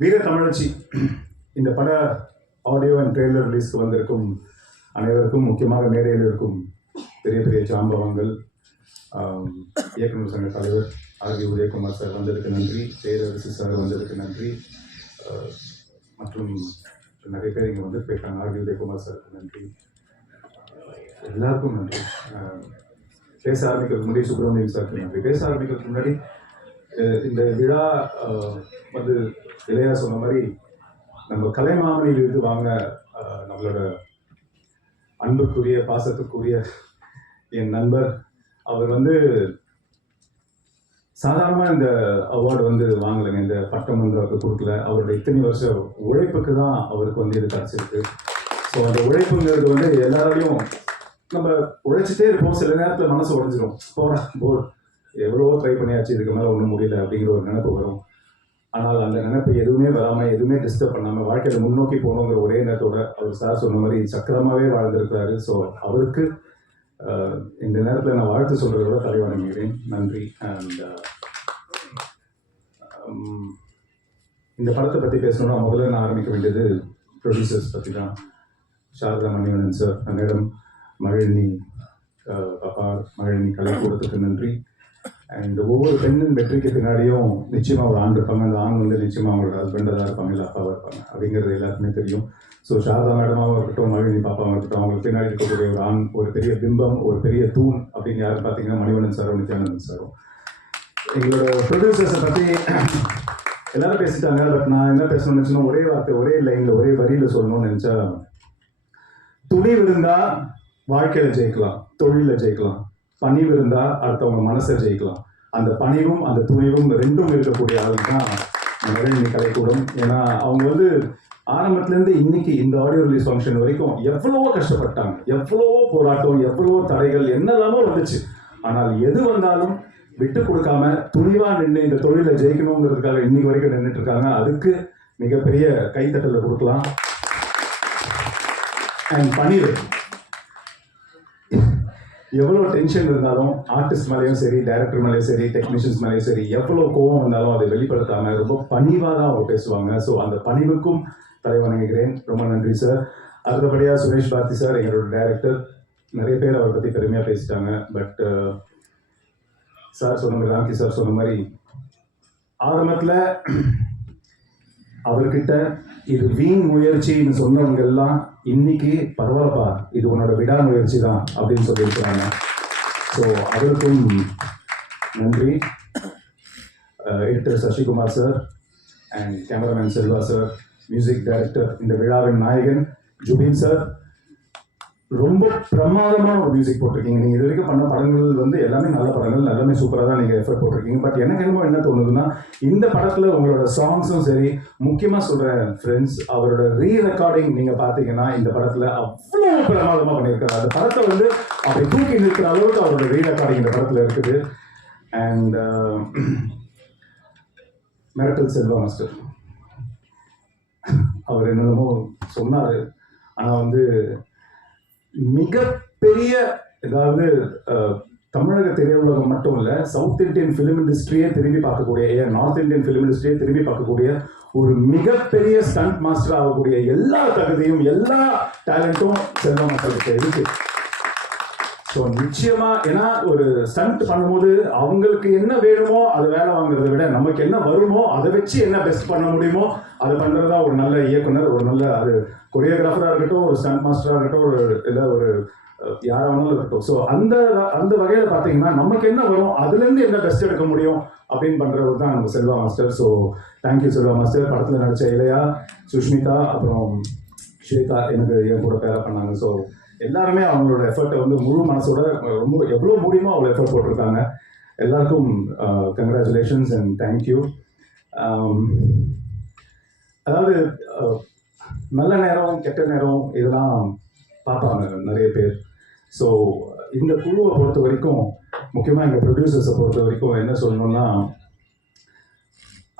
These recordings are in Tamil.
வீர தமிழச்சி இந்த பட ஆடியோ அண்ட் ட்ரெய்லர் ரிலீஸ்க்கு வந்திருக்கும் அனைவருக்கும் முக்கியமாக மேடையில் இருக்கும் பெரிய பெரிய சாம்பவங்கள் இயக்குநர் இயக்குனர் சங்க தலைவர் ஆர் வி உதயகுமார் சார் வந்ததுக்கு நன்றி. பேரரசு சார் வந்ததுக்கு நன்றி. மற்றும் நிறைய பேர் இங்கே வந்து போயிருக்காங்க. ஆர் வி உதயகுமார் சாருக்கு நன்றி. எல்லாருக்கும் நன்றி. பேச ஆரம்பிக்கிறதுக்கு முன்னாடி சுப்பிரமணியம் சாருக்கு நன்றி. பேச ஆரம்பிக்கிறதுக்கு முன்னாடி இந்த விழா வந்து இளையா சொன்ன மாதிரி நம்ம கலைமாமணியில் இருந்து வாங்க நம்மளோட அன்புக்குரிய பாசத்துக்குரிய என் நண்பர். அவர் வந்து சாதாரணமாக இந்த அவார்டு வந்து வாங்கலைங்க. இந்த பட்டம் வந்து அவருக்கு கொடுக்கல. அவருடைய இத்தனை வருஷம் உழைப்புக்கு தான் அவருக்கு வந்து இது கிடச்சிருக்கு. ஸோ அந்த உழைப்புங்கிறது வந்து எல்லாராலையும் நம்ம உழைச்சிட்டே இருப்போம். சில நேரத்தில் மனசு உடைஞ்சிரும். போடா போர் எவ்வளவோ ட்ரை பண்ணியாச்சு இதுக்கு மேலே ஒன்றும் முடியல அப்படிங்கிற ஒரு நினைப்பு வரும். ஆனால் அந்த நினைப்பு எதுவுமே வராமல் எதுவுமே டிஸ்டர்ப் பண்ணாமல் வாழ்க்கையில் முன்னோக்கி போகணுங்கிற ஒரே நேரத்தோட அவர் சார் சொன்ன மாதிரி சக்கரமாகவே வாழ்ந்திருக்கிறாரு. ஸோ அவருக்கு இந்த நேரத்தில் நான் வாழ்த்து சொல்கிறத விட தலை வணங்குகிறேன் நன்றி. அண்ட் இந்த படத்தை பற்றி பேசணும்னா முதல்ல நான் ஆரம்பிக்க வேண்டியது ப்ரொடியூசர்ஸ் பற்றி தான். சாரதா மணிவண்ணன் சார் மேடம் மகிழினி பாப்பா மகிழினி கலைக்கூடத்துக்கு நன்றி. அண்ட் ஒவ்வொரு பெண்ணின் வெற்றிக்கு பின்னாடியும் நிச்சயமாக ஒரு ஆண் இருப்பாங்க. அந்த ஆண் வந்து நிச்சயமாக அவங்களோட ஹஸ்பண்டாக தான் இருப்பாங்க இல்லை அப்பாவாக இருப்பாங்க. அப்படிங்கிறது எல்லாருக்குமே தெரியும். ஸோ சாரதா மேடமாகவும் இருக்கட்டும் மகிழினி பாப்பாவும் இருக்கட்டும் அவங்களுக்கு பின்னாடி இருக்கக்கூடிய ஒரு ஆண் ஒரு பெரிய பிம்பம் ஒரு பெரிய தூண் அப்படின்னு யாரும் பார்த்தீங்கன்னா மணிவண்ணன் சாரும் நித்யானந்தன் சாரும் எங்களோட ப்ரொடியூசர்ஸை பற்றி எல்லாரும் பேசிட்டாங்க பட் நான் என்ன பேசணும்னு நினச்சேன்னா ஒரே வார்த்தை ஒரே லைனில் ஒரே வரியில் சொல்லணும்னு நினச்சா துணி விழுந்தா வாழ்க்கையில் ஜெயிக்கலாம் தொழிலில் ஜெயிக்கலாம். பணிவு இருந்தா அடுத்தவங்க மனசை ஜெயிக்கலாம். அந்த பணிவும் அந்த துணிவும் ரெண்டும் இருக்கக்கூடிய ஆளுங்க தான் மகளிர் கலைக்கூடும். ஏன்னா அவங்க வந்து ஆரம்பத்துலேருந்து இன்னைக்கு இந்த ஆடியோ ரிலீஸ் ஃபங்க்ஷன் வரைக்கும் எவ்வளவோ கஷ்டப்பட்டாங்க. எவ்வளவோ போராட்டம் எவ்வளவோ தடைகள் என்னெல்லாமோ வந்துச்சு. ஆனால் எது வந்தாலும் விட்டு கொடுக்காம துணிவா நின்று இந்த தொழிலை ஜெயிக்கணுங்கிறதுக்காக இன்னைக்கு வரைக்கும் நின்றுட்டு இருக்காங்க. அதுக்கு மிகப்பெரிய கைத்தட்டலை கொடுக்கலாம். அண்ட் பணிவு. எவ்வளோ டென்ஷன் இருந்தாலும் ஆர்டிஸ்ட் மேலேயும் சரி டைரக்டர் மேலேயும் சரி டெக்னீஷியன்ஸ் மேலேயும் சரி எவ்வளோ கோவம் வந்தாலும் அதை வெளிப்படுத்தாம ரொம்ப பணிவாக தான் அவங்க பேசுவாங்க. ஸோ அந்த பணிவுக்கும் தலை வணங்குகிறேன் ரொம்ப நன்றி சார் அடுத்தபடியாக சுரேஷ் பாரதி சார் எங்களோட டைரக்டர் நிறைய பேர் அவரை பற்றி பெருமையாக பேசிட்டாங்க. பட் சார் uh, சொன்ன மாதிரி ராம்கி சார் சொன்ன மாதிரி ஆரம்பத்தில் அவர்கிட்ட இது வீண் முயற்சின்னு சொன்னவங்க எல்லாம் இன்னைக்கு பரவாயில்லப்பா இது உன்னோட விடாமுயற்சி தான் அப்படின்னு சொல்லியிருக்கிறாங்க. ஸோ அவருக்கும் நன்றி. Editor Sasikumar sir and cameraman Selva sir music director இந்த விழாவின் நாயகன் ஜுபின் சார் ரொம்ப பிரமாதமான ஒரு மியூசிக் போட்டிருக்கீங்க. நீங்கள் இது வரைக்கும் பண்ண படங்கள் வந்து எல்லாமே நல்ல படங்கள் எல்லாமே சூப்பராக தான் நீங்கள் எஃபர்ட் போட்டிருக்கீங்க. பட் எனக்கு என்னமோ என்ன தோணுதுன்னா இந்த படத்தில் உங்களோட சாங்ஸும் சரி முக்கியமாக சொல்கிறேன் ஃப்ரெண்ட்ஸ் அவரோட ரீ ரெக்கார்டிங் நீங்கள் பார்த்தீங்கன்னா இந்த படத்தில் அவ்வளோ பிரமாதமாக பண்ணியிருக்காரு. அந்த படத்தை வந்து அப்படி தூக்கி நிற்கிற அளவுக்கு அவரோட ரீ ரெக்கார்டிங் இந்த படத்தில் இருக்குது. அண்ட் uh, மிரட்டல் செல்வா மாஸ்டர் அவர் என்னென்னமோ சொன்னார். ஆனால் வந்து மிகப்பெரிய ஏதாவது தமிழக திரையுலகம் மட்டும் இல்லை சவுத் இந்தியன் ஃபிலிம் இண்டஸ்ட்ரியே திரும்பி பார்க்கக்கூடிய ஏன் நார்த் இந்தியன் ஃபிலிம் இண்டஸ்ட்ரியே திரும்பி பார்க்கக்கூடிய ஒரு மிகப்பெரிய ஸ்டண்ட் மாஸ்டர் ஆகக்கூடிய எல்லா தகுதியும் எல்லா டேலண்ட்டும் செல்வ மக்களுக்கு இருக்கு. ஸோ நிச்சயமா ஏன்னா ஒரு ஸ்டண்ட் பண்ணும்போது அவங்களுக்கு என்ன வேணுமோ அதை வேலை வாங்குறதை விட நமக்கு என்ன வருமோ அதை வச்சு என்ன பெஸ்ட் பண்ண முடியுமோ அதை பண்ணுறதா ஒரு நல்ல இயக்குனர் ஒரு நல்ல அது கொரியோகிராஃபராக இருக்கட்டும் ஒரு ஸ்டண்ட் மாஸ்டராக இருக்கட்டும் ஒரு இல்லை ஒரு யாராவனாலும் இருக்கட்டும். ஸோ அந்த அந்த வகையில் பார்த்தீங்கன்னா நமக்கு என்ன வரும் அதுலேருந்து என்ன பெஸ்ட் எடுக்க முடியும் அப்படின்னு பண்ணுறவர் தான் நம்ம Selva master so thank you Selva master படத்தில் நடிச்ச இளையா சுஷ்மிதா அப்புறம் ஸ்வேதா எனக்கு என் கூட பேர பண்ணாங்க. ஸோ எல்லாருமே அவங்களோட எஃபர்ட்டை வந்து முழு மனசோட ரொம்ப எவ்வளோ முடியுமோ அவ்வளோ எஃபர்ட் போட்டிருக்காங்க. எல்லாருக்கும் கங்க்ராச்சுலேஷன்ஸ் அண்ட் தேங்க்யூ அதாவது நல்ல நேரம் கெட்ட நேரம் இதெல்லாம் பார்ப்பாங்க நிறைய பேர். ஸோ இந்த குழுவை பொறுத்த வரைக்கும் முக்கியமாக எங்கள் ப்ரொடியூசர்ஸை பொறுத்த வரைக்கும் என்ன சொல்லணும்னா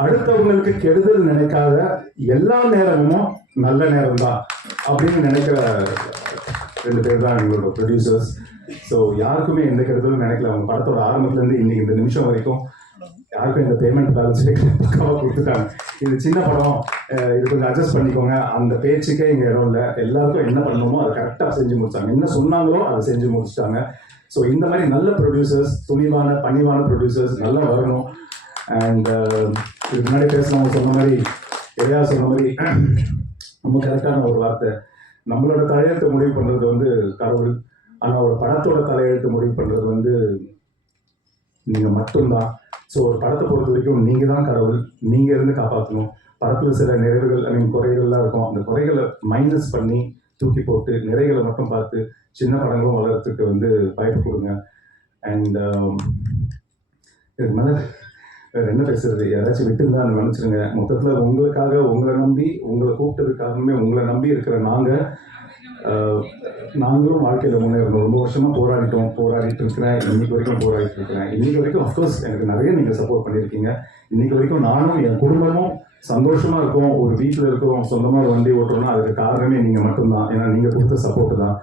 அடுத்தவங்களுக்கு கெடுதல் நினைக்காத எல்லா நேரமும் நல்ல நேரம் தான் அப்படின்னு நினைக்கிற ரெண்டு பேர் தான் எங்களோட ப்ரொடியூசர்ஸ் ஸோ யாருக்குமே எந்த கெடுதலும் நினைக்கல அவங்க படத்தோட ஆரம்பத்துலேருந்து இன்னைக்கு இந்த நிமிஷம் வரைக்கும் யாருக்கும் இந்த பேமெண்ட் பேலன்ஸ் பக்காவாக கொடுத்துட்டாங்க. இது சின்ன படம். இது கொஞ்சம் அட்ஜஸ்ட் பண்ணிக்கோங்க. அந்த பேச்சுக்கே இங்கே இடம் இல்லை. எல்லாருக்கும் என்ன பண்ணணுமோ அதை கரெக்டாக செஞ்சு முடிச்சாங்க. என்ன சொன்னாங்களோ அதை செஞ்சு முடிச்சிட்டாங்க. ஸோ இந்த மாதிரி நல்ல ப்ரொடியூசர்ஸ் துணிவான பணிவான ப்ரொடியூசர்ஸ் நல்லா வரணும். அண்ட் இதுக்கு முன்னாடி பேசினவங்க சொன்ன மாதிரி எதையா சொன்ன மாதிரி ரொம்ப கரெக்டான ஒரு வார்த்தை. நம்மளோட தலையெழுத்து முடிவு பண்ணுறது வந்து கடவுள். ஆனால் ஒரு படத்தோட தலையெழுத்து முடிவு பண்ணுறது வந்து நீங்கள் மட்டும்தான். ஸோ ஒரு படத்தை பொறுத்த வரைக்கும் நீங்கள் தான் கடவுள். நீங்கள் இருந்து காப்பாற்றணும் படத்தில் சில நிறைவுகள் ஐ மீன் குறைகள்லாம் இருக்கும். அந்த குறைகளை மைனஸ் பண்ணி தூக்கி போட்டு நிறைகளை மட்டும் பார்த்து சின்ன படங்களும் வளர்கிறதுக்கு வந்து வாய்ப்பு கொடுங்க. அண்ட் um, இதுக்கு மேலே என்ன பேசுறது? யாராச்சும் விட்டுருந்தா நினச்சிருங்க மொத்தத்தில் உங்களுக்காக உங்களை நம்பி உங்களை கூப்பிட்டதுக்காகவே உங்களை நம்பி இருக்கிற நாங்கள் நாங்களும் வாழ்க்கையில் முன்னேறணும். ரொம்ப வருஷமாக போராடிட்டோம். போராடிட்டு இருக்கிறேன். இன்னைக்கு வரைக்கும் போராடிட்டு இருக்கிறேன். இன்னைக்கு வரைக்கும் அஃப்கோர்ஸ் எனக்கு நிறைய நீங்கள் சப்போர்ட் பண்ணியிருக்கீங்க. இன்னைக்கு வரைக்கும் நானும் என் குடும்பமும் சந்தோஷமா இருக்கோம். ஒரு வீட்டில் இருக்கோம் சொந்தமாக ஒரு வண்டி ஓட்டுறோம்னா அதுக்கு காரணமே நீங்கள் மட்டும்தான். ஏன்னா நீங்கள் கொடுத்த சப்போர்ட் தான்.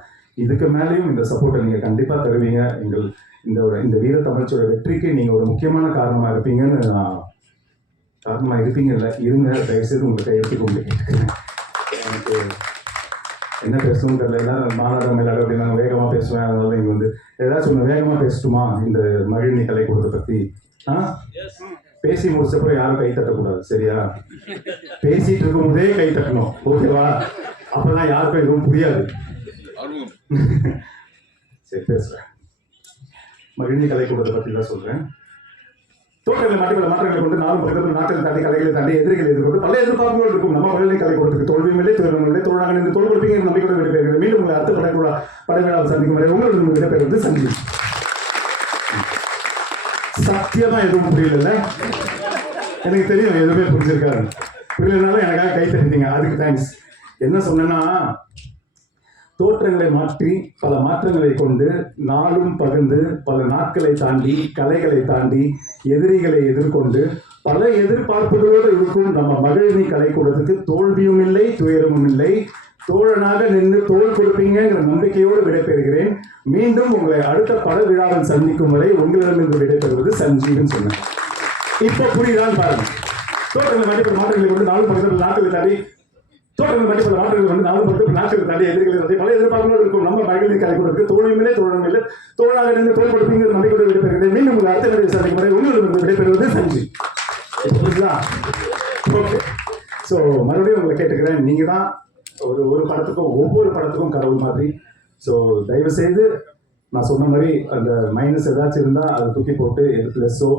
இதுக்கு மேலேயும் இந்த சப்போர்ட்டை நீங்கள் கண்டிப்பாக தருவீங்க. எங்கள் இந்த ஒரு இந்த வீர தமிழ்ச்சியோட வெற்றிக்கு நீங்கள் ஒரு முக்கியமான காரணமாக இருப்பீங்கன்னு நான் காரணமாக இருப்பீங்கல்ல. இருங்க தயவுசெய்து உங்களை கையெழுத்து கொண்டு கேட்டுக்கிறேன். எனக்கு என்ன பேசணும் தெரியல. எல்லாரும் மாநாடு மேலாடு அப்படி நான் வேகமாக பேசுவேன். அதனால இங்கே வந்து ஏதாச்சும் ஒன்று வேகமாக பேசட்டுமா? இந்த மகிழ்நி கலை கூடத்தை பற்றி ஆ? பேசி முடிச்சப்பறம் யாரும் கை தட்டக்கூடாது. சரியா? பேசிட்டு இருக்கும்போதே கை தட்டணும். ஓகேவா? அப்பதான் யாருக்கும் எதுவும் புரியாது. சரி பேசுறேன். மகிழ்ச்சி கலை கூடத்தை பற்றி தான் சொல்றேன். தோட்டங்களை மாற்றங்களை கொண்டு நாலு பக்கத்தில் நாட்கள் தாண்டி கலைகளை தாண்டி எதிரிகளை எதிர்கொண்டு பல எதிர்பார்ப்புகள் இருக்கும். நம்ம மகளிர் கலை கூடத்துக்கு தோல்வியும் இல்லை தோல்வியும் இல்லை. தோழாங்க இந்த தோல் கொடுப்பீங்க நம்பிக்கையோடு விடைபெறுகிறது மீண்டும் உங்களை அடுத்த படைக்கூட படைவிழாவை சந்திக்கும் வரை உங்களோட விடைபெறுவது சந்தி சத்தியமா எதுவும் புரியல எனக்கு தெரியும் எதுவுமே புரிஞ்சிருக்காரு புரியலனாலும் எனக்காக கை தட்டிட்டீங்க. அதுக்கு தேங்க்ஸ் என்ன சொன்னேன்னா தோற்றங்களை மாற்றி பல மாற்றங்களை கொண்டு நாளும் பகிர்ந்து பல நாட்களை தாண்டி கலைகளை தாண்டி எதிரிகளை எதிர்கொண்டு பல எதிர்பார்ப்புகளோடு இருக்கும் நம்ம மகிழினி கலைக்கூடத்துக்கு தோல்வியும் இல்லை துயரமும் இல்லை. தோழனாக நின்று தோல் கொடுப்பீங்கிற நம்பிக்கையோடு விடைபெறுகிறேன். மீண்டும் உங்களை அடுத்த பட விழாவில் சந்திக்கும் வரை உங்களிடமிருந்து விடைபெறுவது சஞ்சீவன் சொன்னேன். இப்போ புரியுதான் பாருங்க. தோற்றங்களை மாற்றி மாற்றங்களை கொண்டு நாலு பக்கத்தில் நாட்களை தாண்டி தோட்டங்கள் பற்றி பல மாற்றங்கள் வந்து நாலு பக்கத்தில் நாட்கள் தாண்டி எதிர்களை தாண்டி பல எதிர்பார்ப்புகள் இருக்கும். நம்ம மகளிர் கலைக்கூடத்துக்கு தோழமையிலே இல்லை தோழனும் இல்லை. தோழாக நின்று தோல் கொடுப்பீங்கிற நம்பிக்கையோடு விடைபெறுகிறேன். மீண்டும் உங்களை அடுத்த விடையை சந்திக்கும் வரை உங்களிடமிருந்து விடைபெறுவது சஞ்சி. ஓகே ஸோ மறுபடியும் உங்களை கேட்டுக்கிறேன். நீங்கள் தான் ஒரு ஒரு படத்துக்கும் ஒவ்வொரு படத்துக்கும் கடவுள் மாதிரி. ஸோ தயவு செய்து நான் சொன்ன மாதிரி அந்த மைனஸ் ஏதாச்சும் இருந்தால் அதை தூக்கி போட்டு எது ப்ளஸ்ஸோ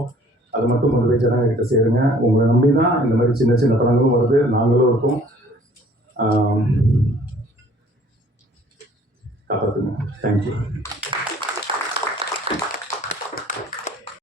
அதை மட்டும் கொண்டு போய் ஜனங்க கிட்ட சேருங்க. உங்களை நம்பி தான் இந்த மாதிரி சின்ன சின்ன படங்களும் வருது. நாங்களும் இருக்கோம். Um, thank you.